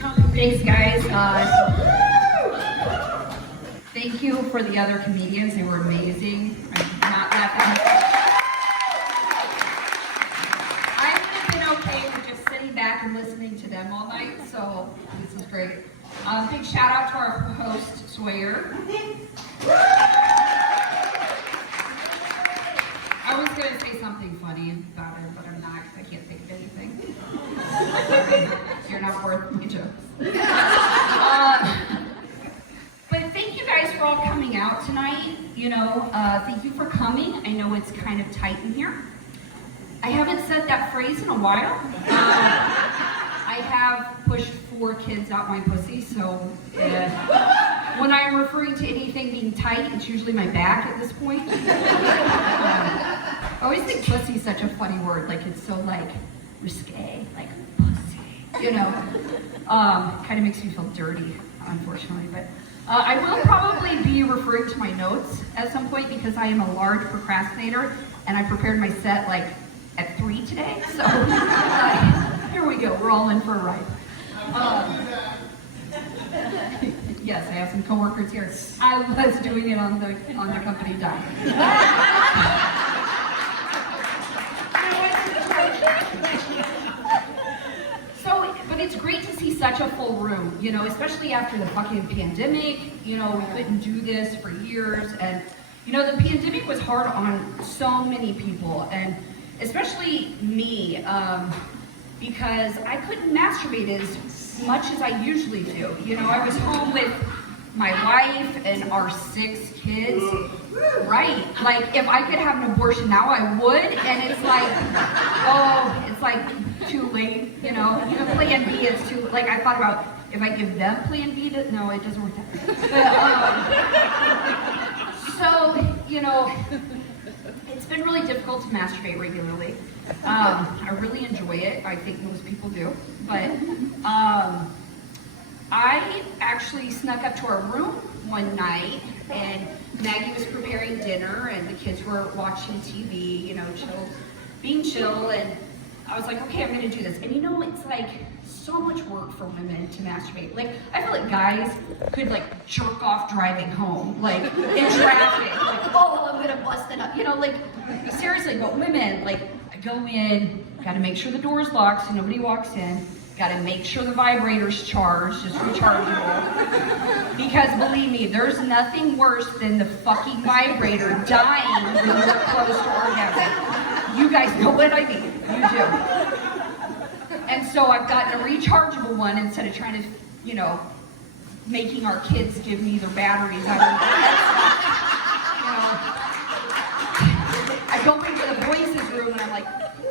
Thanks, guys. Thank you for the other comedians. They were amazing. I'm not laughing. I would have been okay with just sitting back and listening to them all night, so this is great. Big shout out to our host, Sawyer. I was going to say something funny about her, but I'm not, because I can't think of anything. You're not worth my jokes. But thank you guys for all coming out tonight. You know, thank you for coming. I know it's kind of tight in here. I haven't said that phrase in a while. I have pushed 4 kids out my pussy, so when I'm referring to anything being tight, it's usually my back at this point. I always think pussy is such a funny word, like it's so like risque, like pussy, you know. Kind of makes me feel dirty, unfortunately, but I will probably be referring to my notes at some point because I am a large procrastinator and I prepared my set like at 3 today, so here we go, we're all in for a ride. Yes, I have some coworkers here. I was doing it on the company dime. So, but it's great to see such a full room, you know, especially after the fucking pandemic. You know, we couldn't do this for years, and you know, the pandemic was hard on so many people, and especially me, because I couldn't masturbate as much as I usually do. You know, I was home with my wife and our 6 kids. Right, like if I could have an abortion now, I would, and it's like, oh, it's like too late, you know, even plan B is too, like I thought about if I give them plan B, no, it doesn't work that way. So, you know, it's been really difficult to masturbate regularly. I really enjoy it. I think most people do. But I actually snuck up to our room one night, and Maggie was preparing dinner, and the kids were watching TV, you know, being chill, and I was like, okay, I'm going to do this. And you know, it's like so much work for women to masturbate. Like, I feel like guys could like jerk off driving home, like in traffic, like, oh, I'm going to bust it up, you know, like seriously. But women, like, I go in, got to make sure the door's locked so nobody walks in, got to make sure the vibrator's charged, it's rechargeable, because believe me, there's nothing worse than the fucking vibrator dying when you're close to orgasm. You guys know what I mean. You do. And so I've gotten a rechargeable one instead of trying to, you know, making our kids give me their batteries. You know, I go into the boys' room and I'm like,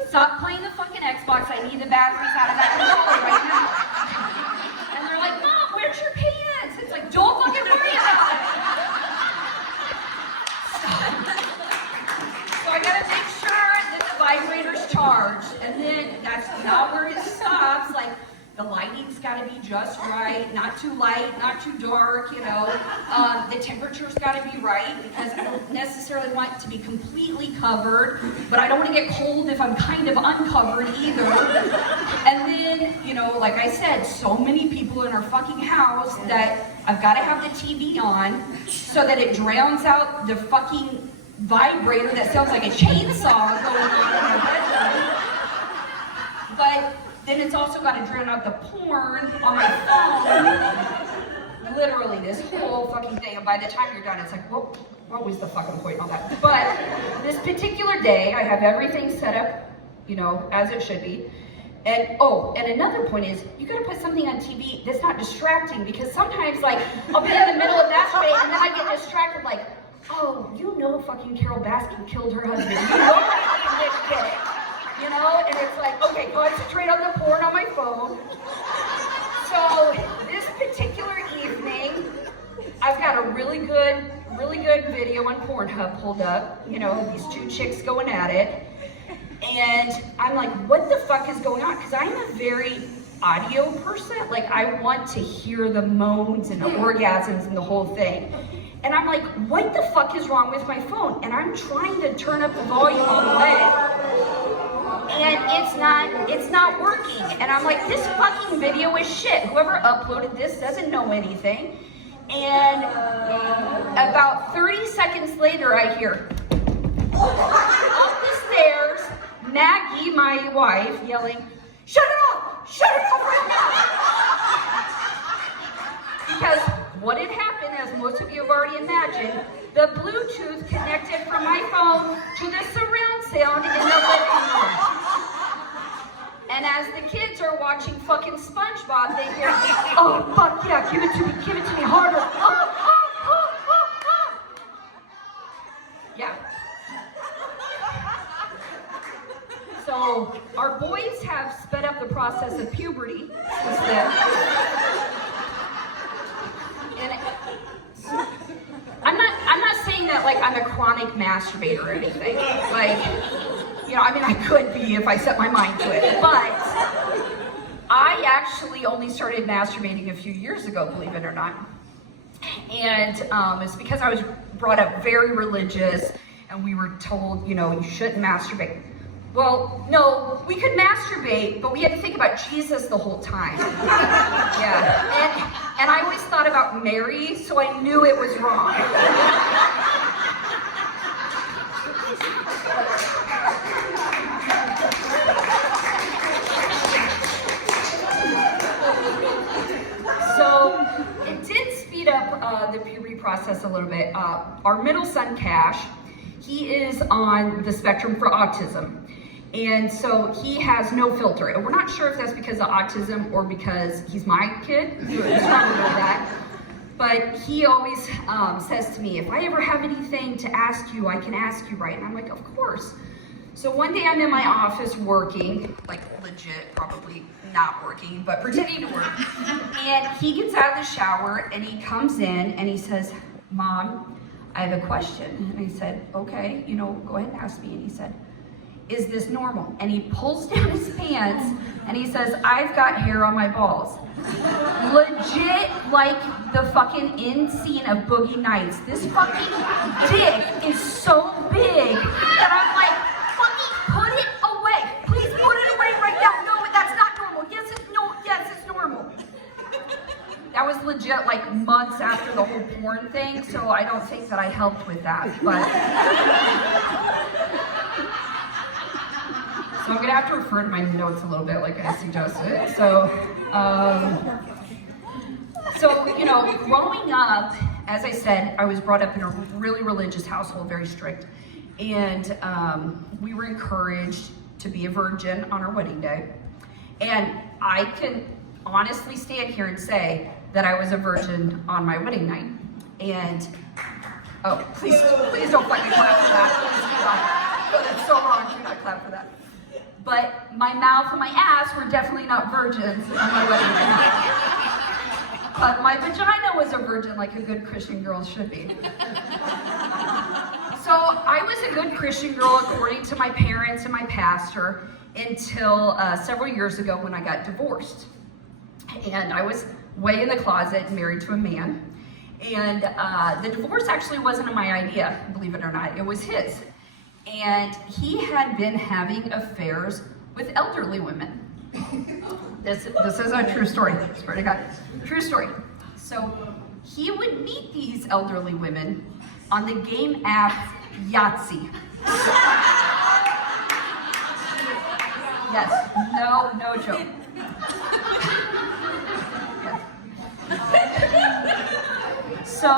stop playing the fucking Xbox. I need the batteries out of that controller right now. And they're like, Mom, where's your pants? It's like, don't fucking worry about it. So I gotta make sure that the vibrator's charged, and then that's not where it stops. Like, the lighting's gotta be just right, not too light, not too dark, you know. The temperature's gotta be right, because I don't necessarily want it to be completely covered, but I don't want to get cold if I'm kind of uncovered either. And then, you know, like I said, so many people in our fucking house that I've gotta have the TV on so that it drowns out the fucking vibrator that sounds like a chainsaw going on in my bedroom. But then it's also got to drown out the porn on my phone. Literally, this whole fucking thing. And by the time you're done, it's like, well, what was the fucking point of that? But this particular day, I have everything set up, you know, as it should be. And oh, and another point is, you gotta put something on TV that's not distracting, because sometimes, like, I'll be in the middle of masturbate and then I get distracted, like, oh, you know, fucking Carol Baskin killed her husband. You know I fucking get it. You know, and it's like, okay, concentrate on the porn on my phone. So this particular evening, I've got a really good video on Pornhub pulled up. You know, these 2 chicks going at it. And I'm like, what the fuck is going on? Because I'm a very audio person. Like, I want to hear the moans and the orgasms and the whole thing. And I'm like, what the fuck is wrong with my phone? And I'm trying to turn up the volume all the way. and it's not working. And I'm like, this fucking video is shit. Whoever uploaded this doesn't know anything. And about 30 seconds later, I hear up the stairs, Maggie, my wife, yelling, "Shut it off! Shut it off right now!" Because what had happened, as most of you have already imagined, the Bluetooth connected from my phone to the surround sound in the living room. And as the kids are watching fucking SpongeBob, they hear, "Oh, fuck yeah, give it to me harder. Oh, oh, oh, oh, oh." Yeah. So our boys have sped up the process of puberty since then. And I'm not saying that like I'm a chronic masturbator or anything. Like, you know, I mean, I could be if I set my mind to it, but I actually only started masturbating a few years ago, believe it or not. And it's because I was brought up very religious, and we were told, you know, you shouldn't masturbate. Well, no, we could masturbate, but we had to think about Jesus the whole time. Yeah, and I always thought about Mary, so I knew it was wrong. So it did speed up the puberty process a little bit. Our middle son, Cash, he is on the spectrum for autism. And so he has no filter. And we're not sure if that's because of autism or because he's my kid. He's probably that. But he always says to me, if I ever have anything to ask you, I can ask you, right? And I'm like, of course. So one day I'm in my office working, like legit, probably not working, but pretending to work. And he gets out of the shower and he comes in and he says, "Mom, I have a question." And I said, "Okay, you know, go ahead and ask me." And he said, "Is this normal?" And he pulls down his pants and he says, "I've got hair on my balls." Legit like the fucking end scene of Boogie Nights. This fucking dick is so big that I'm like, fucking put it away. Please put it away right now. No, that's not normal. Yes, it's normal. That was legit like months after the whole porn thing, so I don't think that I helped with that, but. So I'm gonna have to refer to my notes a little bit like I suggested. So you know, growing up, as I said, I was brought up in a really religious household, very strict. And we were encouraged to be a virgin on our wedding day. And I can honestly stand here and say that I was a virgin on my wedding night. And, oh, please don't fucking clap for that. Please do not. That's so wrong, do not clap for that. But my mouth and my ass were definitely not virgins on my wedding night. But my vagina was a virgin like a good Christian girl should be. So I was a good Christian girl according to my parents and my pastor until several years ago when I got divorced. And I was way in the closet, married to a man. And the divorce actually wasn't my idea, believe it or not, it was his. And he had been having affairs with elderly women. This is a true story, swear to God, true story. So he would meet these elderly women on the game app Yahtzee. Yes, no joke. Yes. So,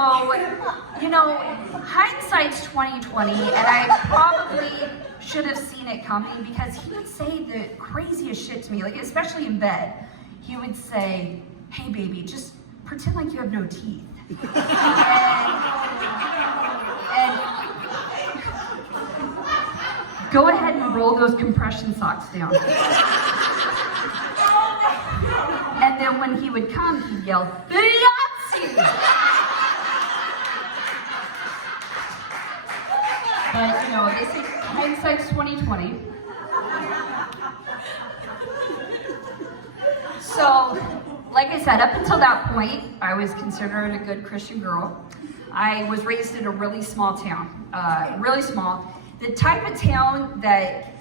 you know, hindsight's 20/20, and I probably should have seen it coming because he would say the craziest shit to me, like especially in bed. He would say, "Hey baby, just pretend like you have no teeth." and go ahead and roll those compression socks down. And then when he would come, he'd yell, "Yahtzee!" But you know, they say hindsight's 20/20. So, like I said, up until that point, I was considered a good Christian girl. I was raised in a really small town, really small. The type of town that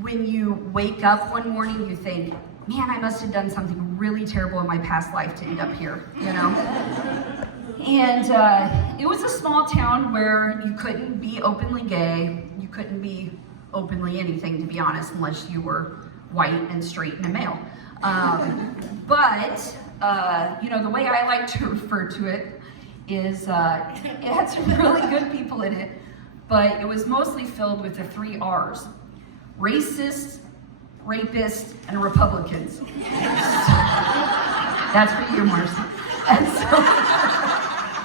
when you wake up one morning, you think, man, I must have done something really terrible in my past life to end up here, you know? And it was a small town where you couldn't be openly gay, you couldn't be openly anything, to be honest, unless you were white and straight and a male. But the way I like to refer to it is it had some really good people in it, but it was mostly filled with the 3 R's: racists, rapists, and Republicans. That's for you, Marcy.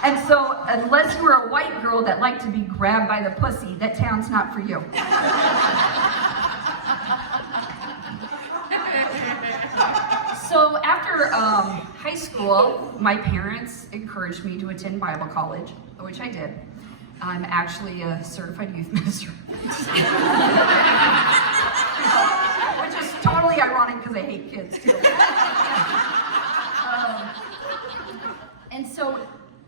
And so, unless you were a white girl that liked to be grabbed by the pussy, that town's not for you. So after high school, my parents encouraged me to attend Bible college, which I did. I'm actually a certified youth minister. Which is totally ironic because I hate kids too. And so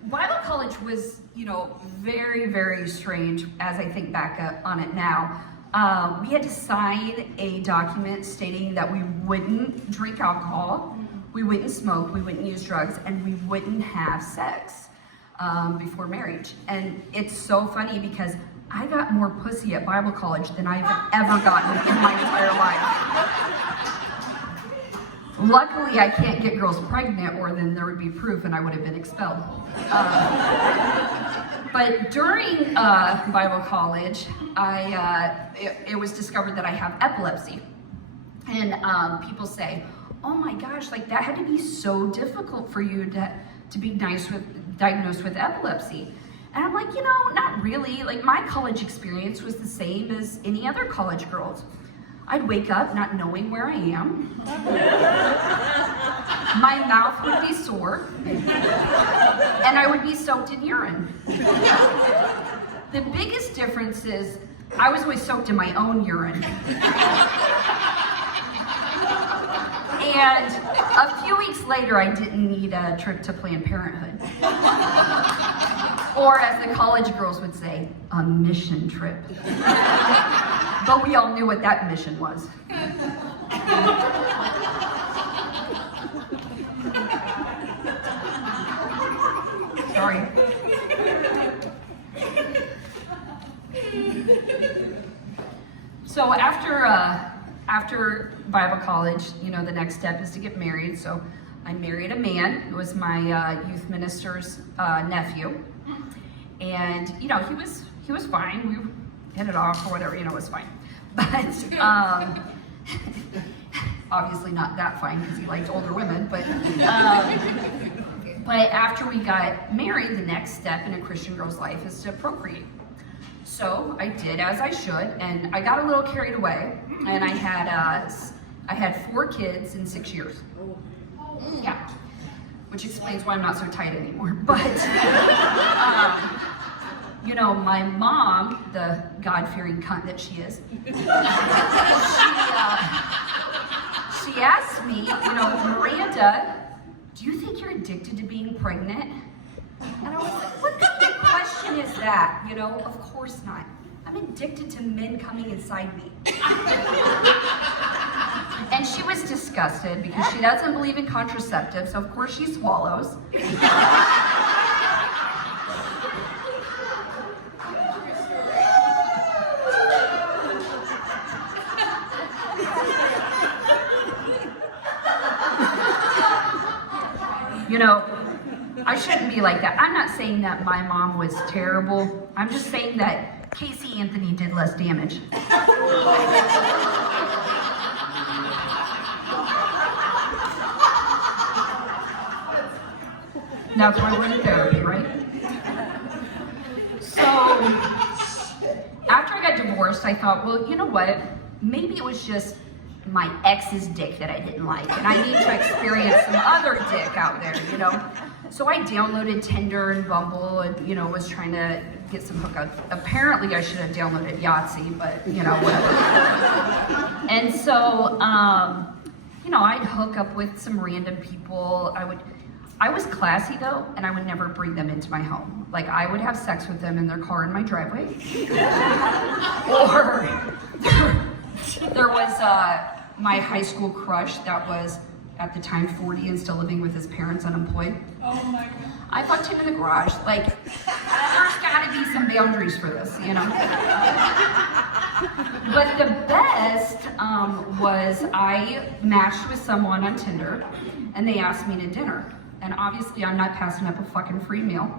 Bible college was, very, very strange as I think back on it now. We had to sign a document stating that we wouldn't drink alcohol, we wouldn't smoke, we wouldn't use drugs, and we wouldn't have sex before marriage. And it's so funny because I got more pussy at Bible college than I've ever gotten in my entire life. Luckily, I can't get girls pregnant, or then there would be proof and I would have been expelled. But during Bible college, it was discovered that I have epilepsy. And people say, oh my gosh, like that had to be so difficult for you to be diagnosed with epilepsy. And I'm like, not really. Like my college experience was the same as any other college girls. I'd wake up not knowing where I am. My mouth would be sore. And I would be soaked in urine. The biggest difference is I was always soaked in my own urine. And a few weeks later, I didn't need a trip to Planned Parenthood. Or as the college girls would say, a mission trip. But we all knew what that mission was. Sorry. So after Bible college, the next step is to get married. So I married a man who was my youth minister's nephew. And, he was fine. We hit it off or whatever, it was fine. But obviously not that fine because he liked older women. But after we got married, the next step in a Christian girl's life is to procreate. So I did as I should, and I got a little carried away, and I had 4 kids in 6 years. Yeah, which explains why I'm not so tight anymore. But my mom, the God-fearing cunt that she is, she asked me, Miranda, do you think you're addicted to being pregnant? And I was like, what kind of question is that? Of course not. I'm addicted to men coming inside me. And she was disgusted because she doesn't believe in contraceptives, so of course she swallows. I shouldn't be like that. I'm not saying that my mom was terrible. I'm just saying that Casey Anthony did less damage. That's why we're in therapy, right? So, after I got divorced, I thought, well, you know what? Maybe it was just my ex's dick that I didn't like, and I need to experience some other dick out there, So I downloaded Tinder and Bumble and, was trying to get some hookups. Apparently I should have downloaded Yahtzee, but, whatever. And so, I'd hook up with some random people. I was classy though, and I would never bring them into my home. Like I would have sex with them in their car in my driveway. Or There was my high school crush that was at the time 40 and still living with his parents unemployed. Oh my God. I fucked him in the garage. Like, there's gotta be some boundaries for this, you know? But the best was I matched with someone on Tinder and they asked me to dinner. And obviously I'm not passing up a fucking free meal.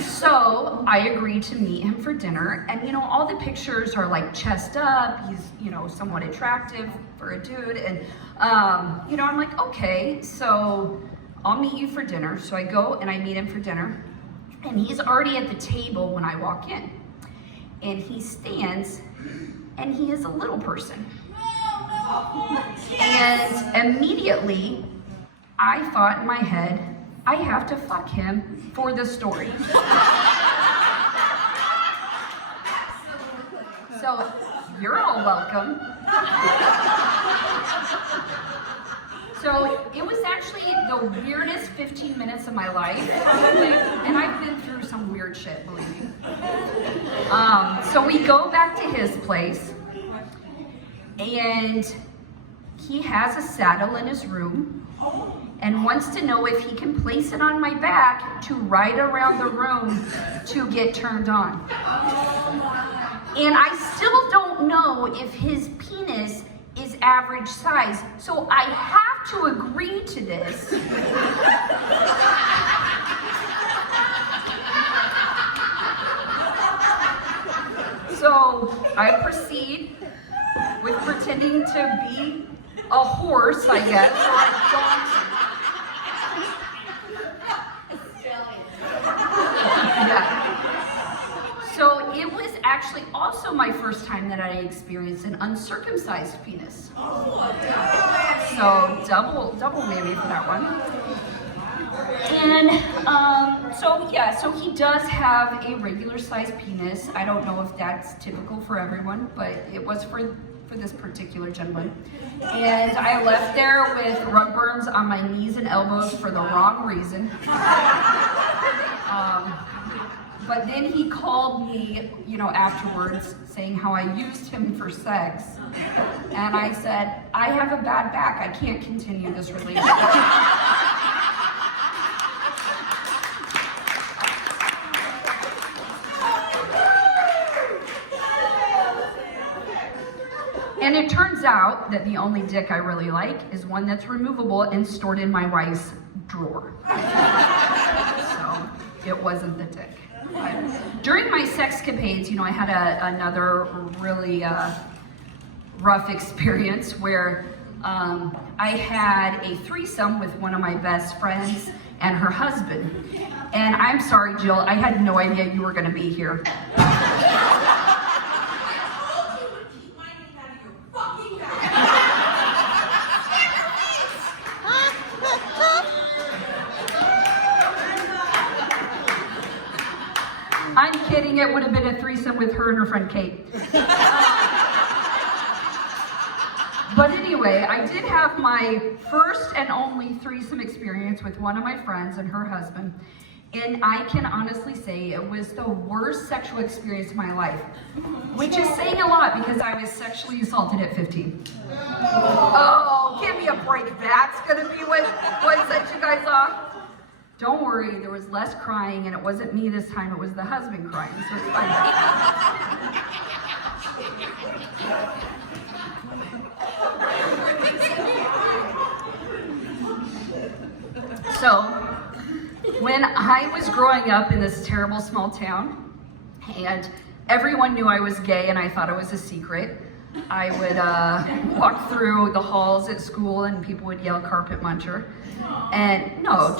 So I agreed to meet him for dinner. And you know, all the pictures are like chest up. He's, you know, somewhat attractive for a dude. And, you know, I'm like, okay, so I'll meet you for dinner. So I go and I meet him for dinner. And he's already at the table when I walk in. And he stands and he is a little person. And immediately, I thought in my head, I have to fuck him for the story. So, you're all welcome. So, it was actually the weirdest 15 minutes of my life, probably, and I've been through some weird shit, believe me. So we go back to his place, and he has a saddle in his room, and wants to know if he can place it on my back to ride around the room to get turned on. And I still don't know if his penis is average size, so I have to agree to this. So I proceed with pretending to be a horse, I guess, or a donkey. Yeah. So it was actually also my first time that I experienced an uncircumcised penis. So double whammy for that one. And so he does have a regular sized penis. I don't know if that's typical for everyone, but it was for this particular gentleman. And I left there with rug burns on my knees and elbows for the wrong reason. But then he called me, you know, afterwards saying how I used him for sex. And I said, I have a bad back. I can't continue this relationship. And it turns out that the only dick I really like is one that's removable and stored in my wife's drawer. So it wasn't the dick. But during my sexcapades, you know, I had another really rough experience where I had a threesome with one of my best friends and her husband. And I'm sorry, Jill, I had no idea you were going to be here. I'm kidding, it would have been a threesome with her and her friend Kate. But anyway, I did have my first and only threesome experience with one of my friends and her husband. And I can honestly say it was the worst sexual experience of my life. Which is saying a lot because I was sexually assaulted at 15. Oh, give me a break. That's gonna be what set you guys off? Don't worry, there was less crying, and it wasn't me this time, it was the husband crying, so it's fine. So, when I was growing up in this terrible small town, and everyone knew I was gay and I thought it was a secret, I would walk through the halls at school and people would yell carpet muncher. And no,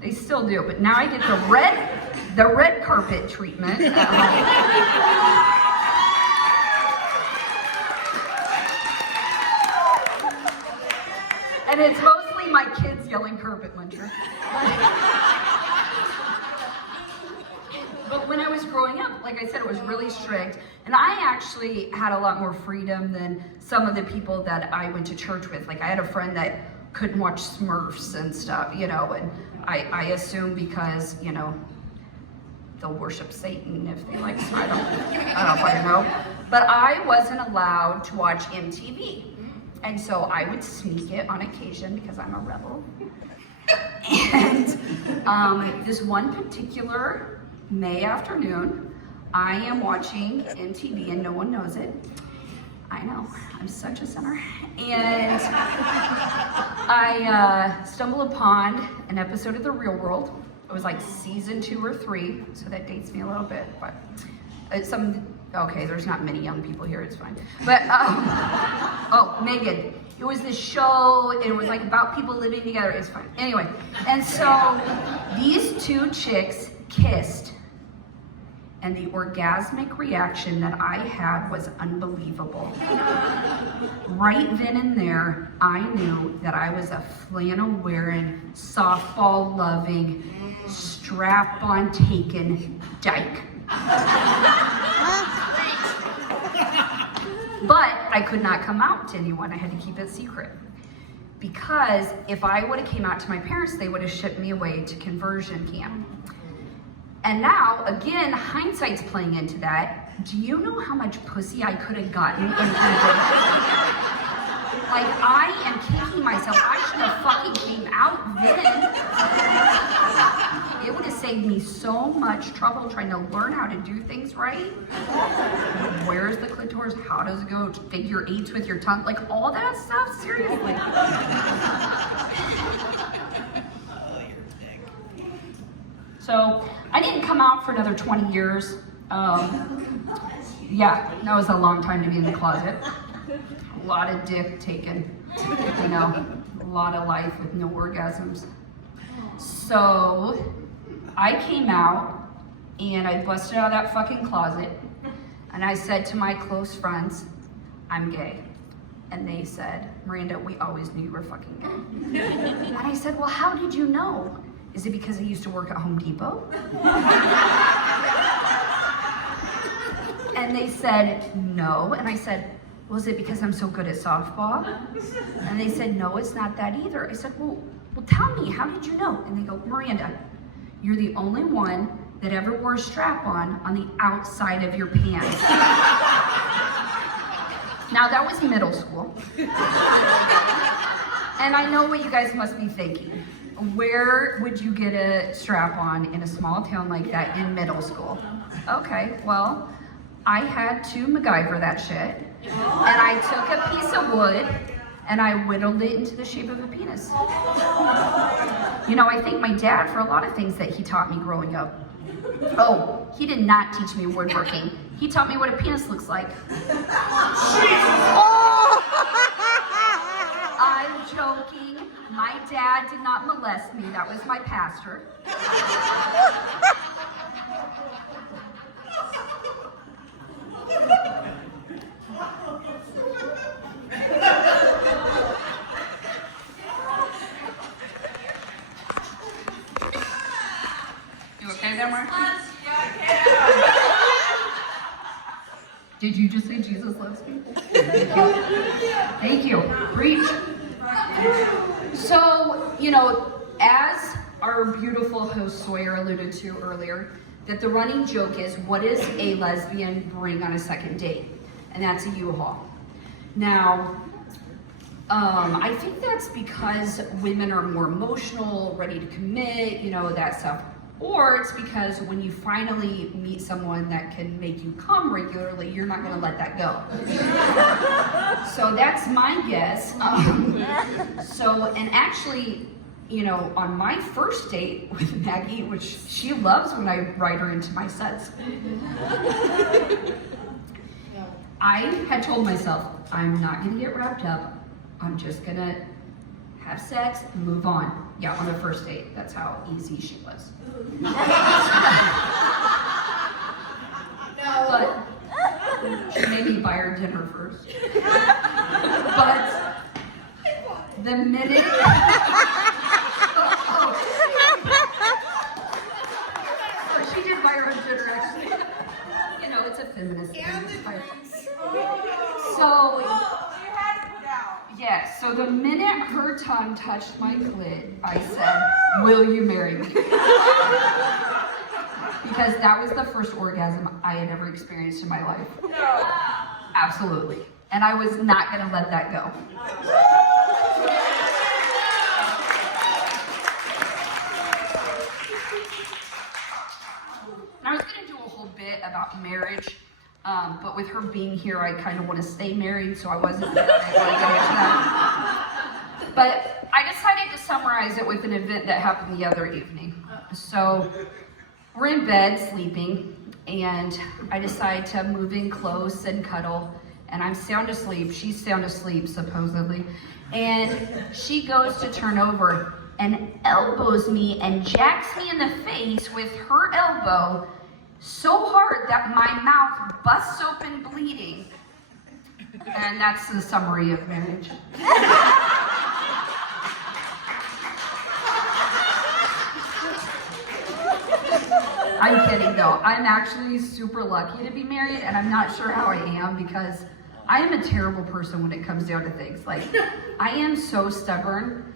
they still do, but now I get the red carpet treatment at home. And it's mostly my kids yelling carpet muncher. But when I was growing up, like I said, it was really strict. And I actually had a lot more freedom than some of the people that I went to church with. Like I had a friend that couldn't watch Smurfs and stuff, you know, and I assume because, you know, they'll worship Satan if they like, I don't fucking know. But I wasn't allowed to watch MTV. And so I would sneak it on occasion because I'm a rebel. And this one particular May afternoon, I am watching MTV and no one knows it. I know, I'm such a sinner. And I stumble upon an episode of The Real World. It was like season 2 or 3, so that dates me a little bit, but okay, there's not many young people here, it's fine. But, oh, Megan. It was this show, it was like about people living together, it's fine. Anyway, and so these 2 chicks kissed, and the orgasmic reaction that I had was unbelievable. Right then and there, I knew that I was a flannel-wearing, softball-loving, strap-on-taken dyke. But I could not come out to anyone. I had to keep it secret. Because if I would have came out to my parents, they would have shipped me away to conversion camp. And now, again, hindsight's playing into that. Do you know how much pussy I could have gotten in conversion? Like, I am kicking myself. I should have fucking came out then. It would have saved me so much trouble trying to learn how to do things right. Where's the clitoris? How does it go? Figure 8s with your tongue? Like, all that stuff? Seriously. So, I didn't come out for another 20 years. Yeah, that was a long time to be in the closet. A lot of dick taken, you know, a lot of life with no orgasms. So, I came out and I busted out of that fucking closet and I said to my close friends, I'm gay. And they said, Miranda, we always knew you were fucking gay. And I said, well, how did you know? Is it because I used to work at Home Depot? And they said, no. And I said, well, is it because I'm so good at softball? And they said, no, it's not that either. I said, well, tell me, how did you know? And they go, Miranda, you're the only one that ever wore a strap-on the outside of your pants. Now, that was middle school. And I know what you guys must be thinking. Where would you get a strap-on in a small town like that in middle school? Okay, well, I had to MacGyver that shit. And I took a piece of wood and I whittled it into the shape of a penis. You know, I thank my dad for a lot of things that he taught me growing up. Oh, he did not teach me woodworking. He taught me what a penis looks like. I'm joking. My dad did not molest me. That was my pastor. You okay there, Mark? Did you just say Jesus loves me? Thank you. Thank you. Preach. So, you know, as our beautiful host Sawyer alluded to earlier, that the running joke is, what does a lesbian bring on a second date? And that's a U-Haul. Now, I think that's because women are more emotional, ready to commit, you know, that stuff. Or it's because when you finally meet someone that can make you come regularly, you're not gonna let that go. So that's my guess. And actually, you know, on my first date with Maggie, which she loves when I ride her into my sets, I had told myself, I'm not gonna get wrapped up. I'm just gonna have sex and move on. Yeah, on the first date. That's how easy she was. But she made me buy her dinner first. But the minute she did buy her dinner, actually. You know, it's a feminist thing. So yes, so the minute her tongue touched my clit, I said, will you marry me? because that was the first orgasm I had ever experienced in my life. Absolutely. And I was not going to let that go. I was going to do a whole bit about marriage, but with her being here, I kind of want to stay married, so I wasn't going to get into that. But I decided to summarize it with an event that happened the other evening. So we're in bed sleeping, and I decide to move in close and cuddle, and I'm sound asleep. She's sound asleep, supposedly. And she goes to turn over and elbows me and jacks me in the face with her elbow so hard that my mouth busts open bleeding. And that's the summary of marriage. I'm kidding though. I'm actually super lucky to be married, and I'm not sure how I am because I am a terrible person when it comes down to things. Like, I am so stubborn.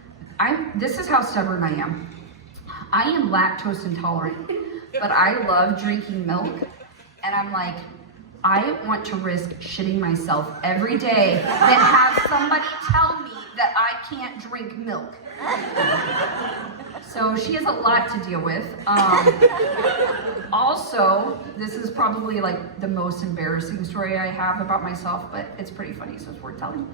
This is how stubborn I am. I am lactose intolerant, but I love drinking milk, and I'm like, I want to risk shitting myself every day than have somebody tell me that I can't drink milk. So she has a lot to deal with. Also, this is probably like the most embarrassing story I have about myself, but it's pretty funny, so it's worth telling.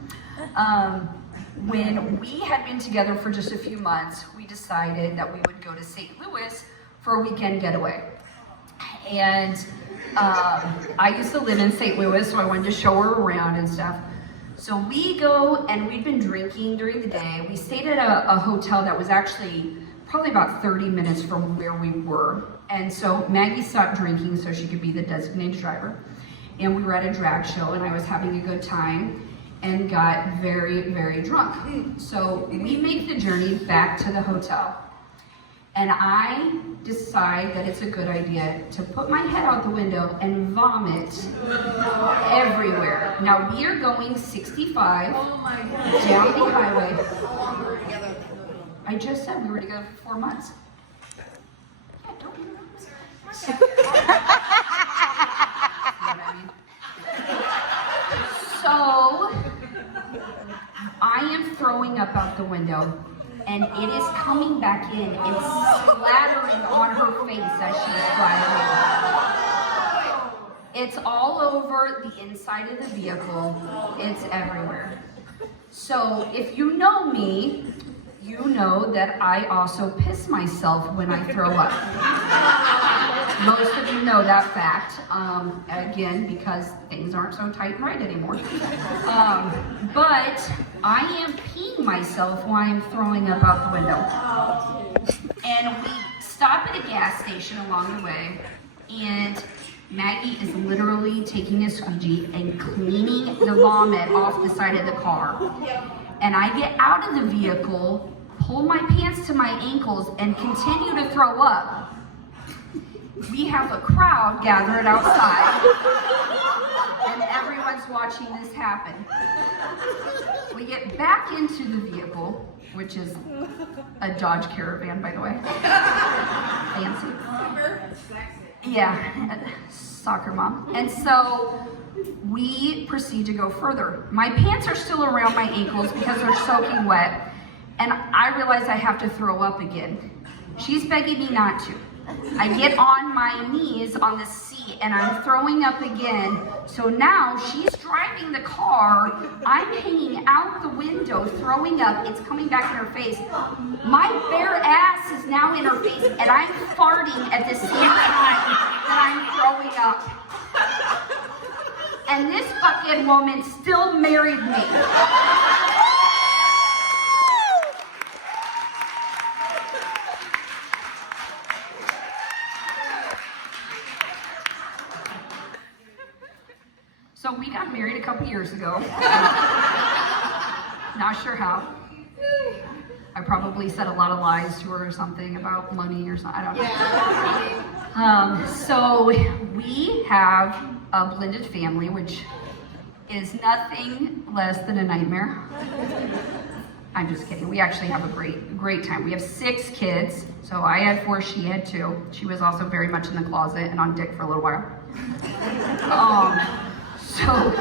When we had been together for just a few months, we decided that we would go to St. Louis for a weekend getaway. And I used to live in St. Louis, so I wanted to show her around and stuff. So we go, and we'd been drinking during the day. We stayed at a hotel that was actually probably about 30 minutes from where we were. And so Maggie stopped drinking so she could be the designated driver. And we were at a drag show, and I was having a good time and got very, very drunk. So we make the journey back to the hotel. And I decide that it's a good idea to put my head out the window and vomit everywhere. Now we are going 65 down the highway. I just said we were together for 4 months. Yeah, don't you know? See what I mean? So I am throwing up out the window, and it is coming back in and splattering on her face as she's driving. It's all over the inside of the vehicle. It's everywhere. So if you know me, you know that I also piss myself when I throw up. Most of you know that fact, again, because things aren't so tight and right anymore. But I am peeing myself while I'm throwing up out the window. And we stop at a gas station along the way, and Maggie is literally taking a squeegee and cleaning the vomit off the side of the car. And I get out of the vehicle, pull my pants to my ankles, and continue to throw up. We have a crowd gathered outside, and everyone's watching this happen. We get back into the vehicle, which is a Dodge Caravan, by the way. Fancy. Yeah, soccer mom. And so we proceed to go further. My pants are still around my ankles because they're soaking wet, and I realize I have to throw up again. She's begging me not to. I get on my knees on the seat and I'm throwing up again. So now she's driving the car. I'm hanging out the window, throwing up. It's coming back in her face. My bare ass is now in her face, and I'm farting at the same time that I'm throwing up. And this fucking woman still married me. So we got married a couple years ago. Not sure how. I probably said a lot of lies to her or something about money or something. I don't know. So we have a blended family, which is nothing less than a nightmare. I'm just kidding. We actually have a great time. We have 6 kids. So I had 4, she had 2. She was also very much in the closet and on dick for a little while. So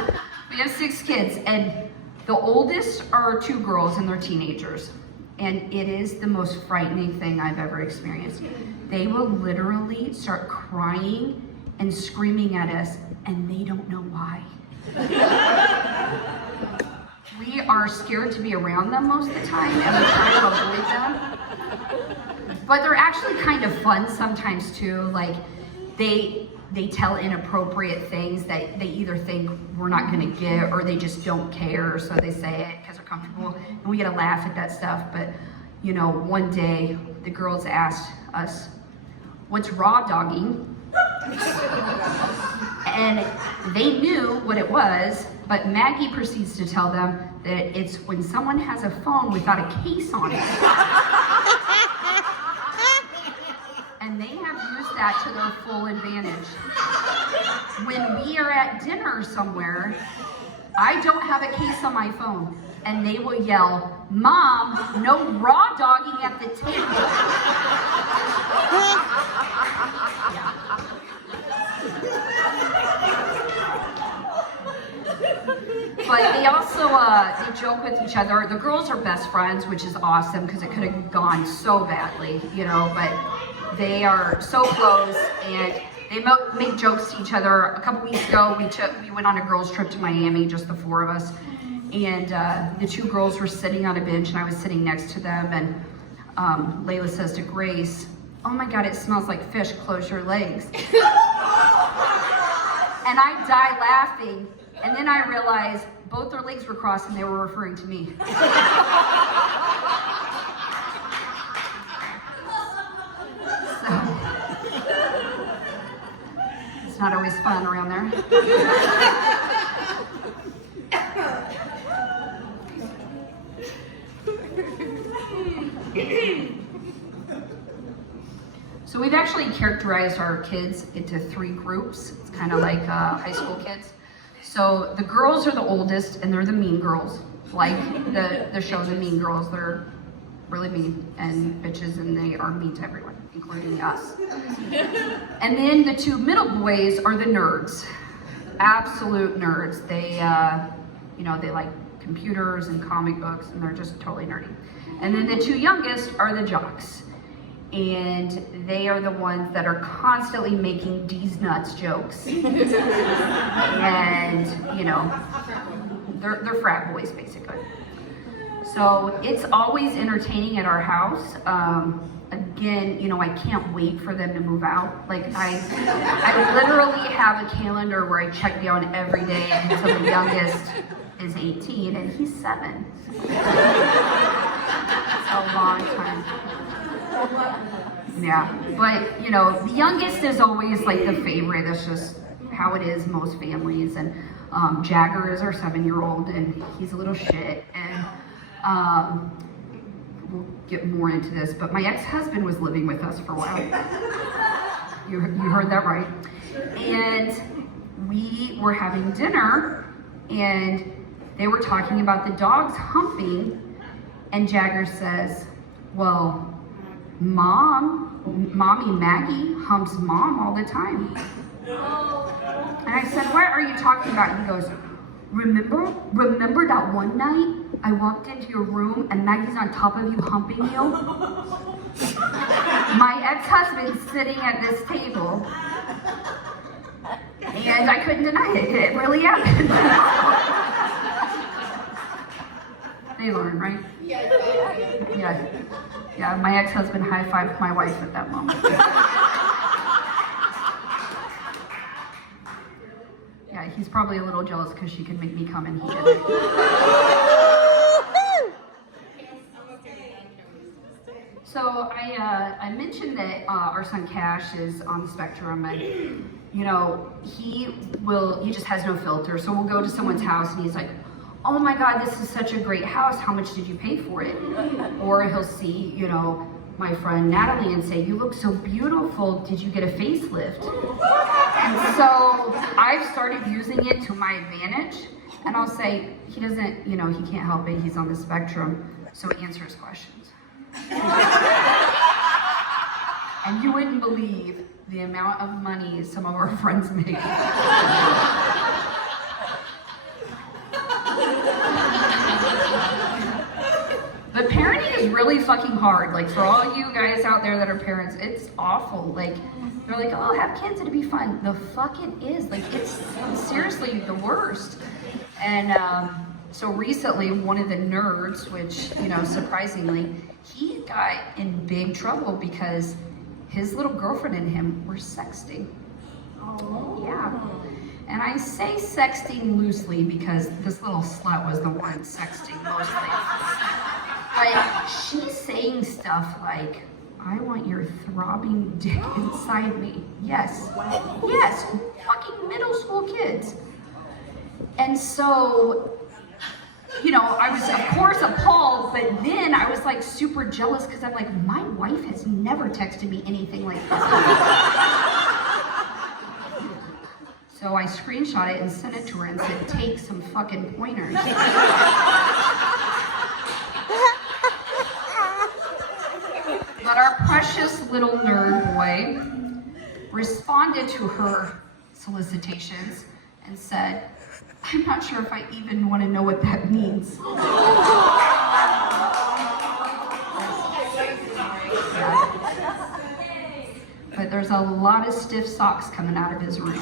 we have 6 kids, and the oldest are 2 girls and they're teenagers. And it is the most frightening thing I've ever experienced. They will literally start crying and screaming at us, and they don't know why. We are scared to be around them most of the time, and we try to avoid them. But they're actually kind of fun sometimes too. Like they tell inappropriate things that they either think we're not gonna get, or they just don't care, so they say it because they're comfortable, and we get to laugh at that stuff. But you know, one day the girls asked us, "What's raw dogging?" And they knew what it was, but Maggie proceeds to tell them that it's when someone has a phone without a case on it. And they have used that to their full advantage. When we are at dinner somewhere, I don't have a case on my phone, and they will yell, "Mom, no raw dogging at the table." Yeah. But they also, they joke with each other. The girls are best friends, which is awesome because it could have gone so badly, you know, but they are so close, and they make jokes to each other. A couple weeks ago, we went on a girls' trip to Miami, just the 4 of us, and the 2 girls were sitting on a bench, and I was sitting next to them, and Layla says to Grace, "Oh my God, it smells like fish, close your legs." And I die laughing, and then I realized both their legs were crossed and they were referring to me. So, it's not always fun around there. So we've actually characterized our kids into 3 groups. It's kind of like high school kids. So the girls are the oldest, and they're the mean girls. Like the show The Mean Girls, they're really mean and bitches, and they are mean to everyone, including us. And then the 2 middle boys are the nerds, absolute nerds. They, they like computers and comic books, and they're just totally nerdy. And then the 2 youngest are the jocks. And they are the ones that are constantly making D's nuts jokes. And, they're frat boys, basically. So it's always entertaining at our house. Again, I can't wait for them to move out. Like, I literally have a calendar where I check down every day until the youngest is 18, and he's 7. It's a long time. Yeah, but the youngest is always like the favorite. That's just how it is most families. And Jagger is our 7-year-old, and he's a little shit. And we'll get more into this, but my ex-husband was living with us for a while. You heard that right. And we were having dinner, and they were talking about the dogs humping, and Jagger says, "Well, Mommy Maggie humps Mom all the time." And I said, "What are you talking about?" And he goes, Remember that one night I walked into your room and Maggie's on top of you humping you?" My ex-husband's sitting at this table, and I couldn't deny it. It really happened. They learn, right? Yeah, my ex-husband high-fived my wife at that moment. Yeah, he's probably a little jealous because she could make me come and he didn't. So I mentioned that our son Cash is on the spectrum, and he just has no filter. So we'll go to someone's house and he's like, "Oh my God, this is such a great house. How much did you pay for it?" Or he'll see, my friend Natalie and say, "You look so beautiful. Did you get a facelift?" And so I've started using it to my advantage. And I'll say, he doesn't, he can't help it. He's on the spectrum. so it answers questions. And you wouldn't believe the amount of money some of our friends make. But parenting is really fucking hard. Like, for all you guys out there that are parents, it's awful. Like, they're like, oh, have kids, it'd be fun. The fuck it is. Like, it's seriously the worst. And so recently, one of the nerds, which, you know, surprisingly, he got in big trouble because his little girlfriend and him were sexting. Oh. Yeah. And I say sexting loosely because this little slut was the one sexting mostly. But she's saying stuff like, I want your throbbing dick inside me. Yes. Yes. Fucking middle school kids. And so, you know, I was of course appalled, but then I was like super jealous because I'm like, my wife has never texted me anything like this. So I screenshot it and sent it to her and said, take some fucking pointers. But our precious little nerd boy responded to her solicitations and said, I'm not sure if I even want to know what that means. Yeah. But there's a lot of stiff socks coming out of his room.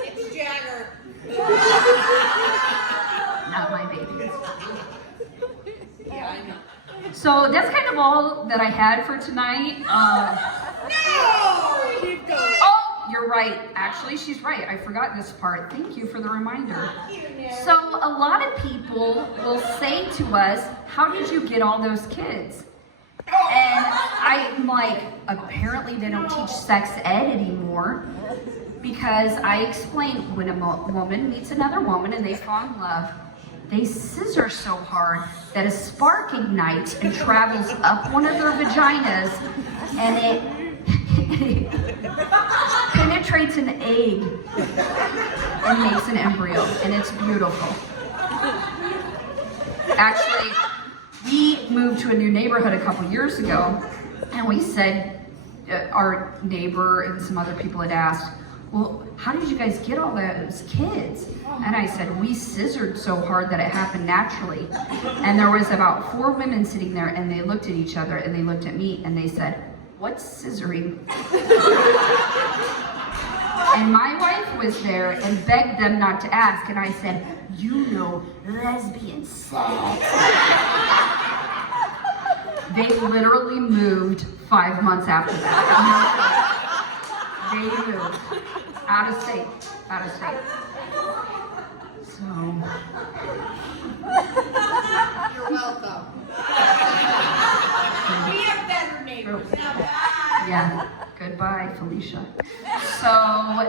It's Jagger. Not my baby. Yeah, I know. So that's kind of all that I had for tonight. No! Keep going. Oh, you're right. Actually, she's right. I forgot this part. Thank you for the reminder. So a lot of people will say to us, how did you get all those kids? And I'm like, apparently they don't teach sex ed anymore, because I explained when a woman meets another woman and they fall in love, they scissor so hard that a spark ignites and travels up one of their vaginas, and it penetrates an egg and makes an embryo, and it's beautiful. Actually, we moved to a new neighborhood a couple years ago, and we said, our neighbor and some other people had asked, well, how did you guys get all those kids? And I said, we scissored so hard that it happened naturally. And there was about 4 women sitting there, and they looked at each other, and they looked at me, and they said, what's scissoring? And my wife was there and begged them not to ask, and I said, you know, lesbian sex. They literally moved 5 months after that. They moved out of state. So. You're welcome. We have better neighbors. Yeah. Goodbye, Felicia. So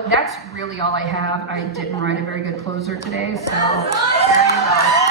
that's really all I have. I didn't write a very good closer today, so there you go.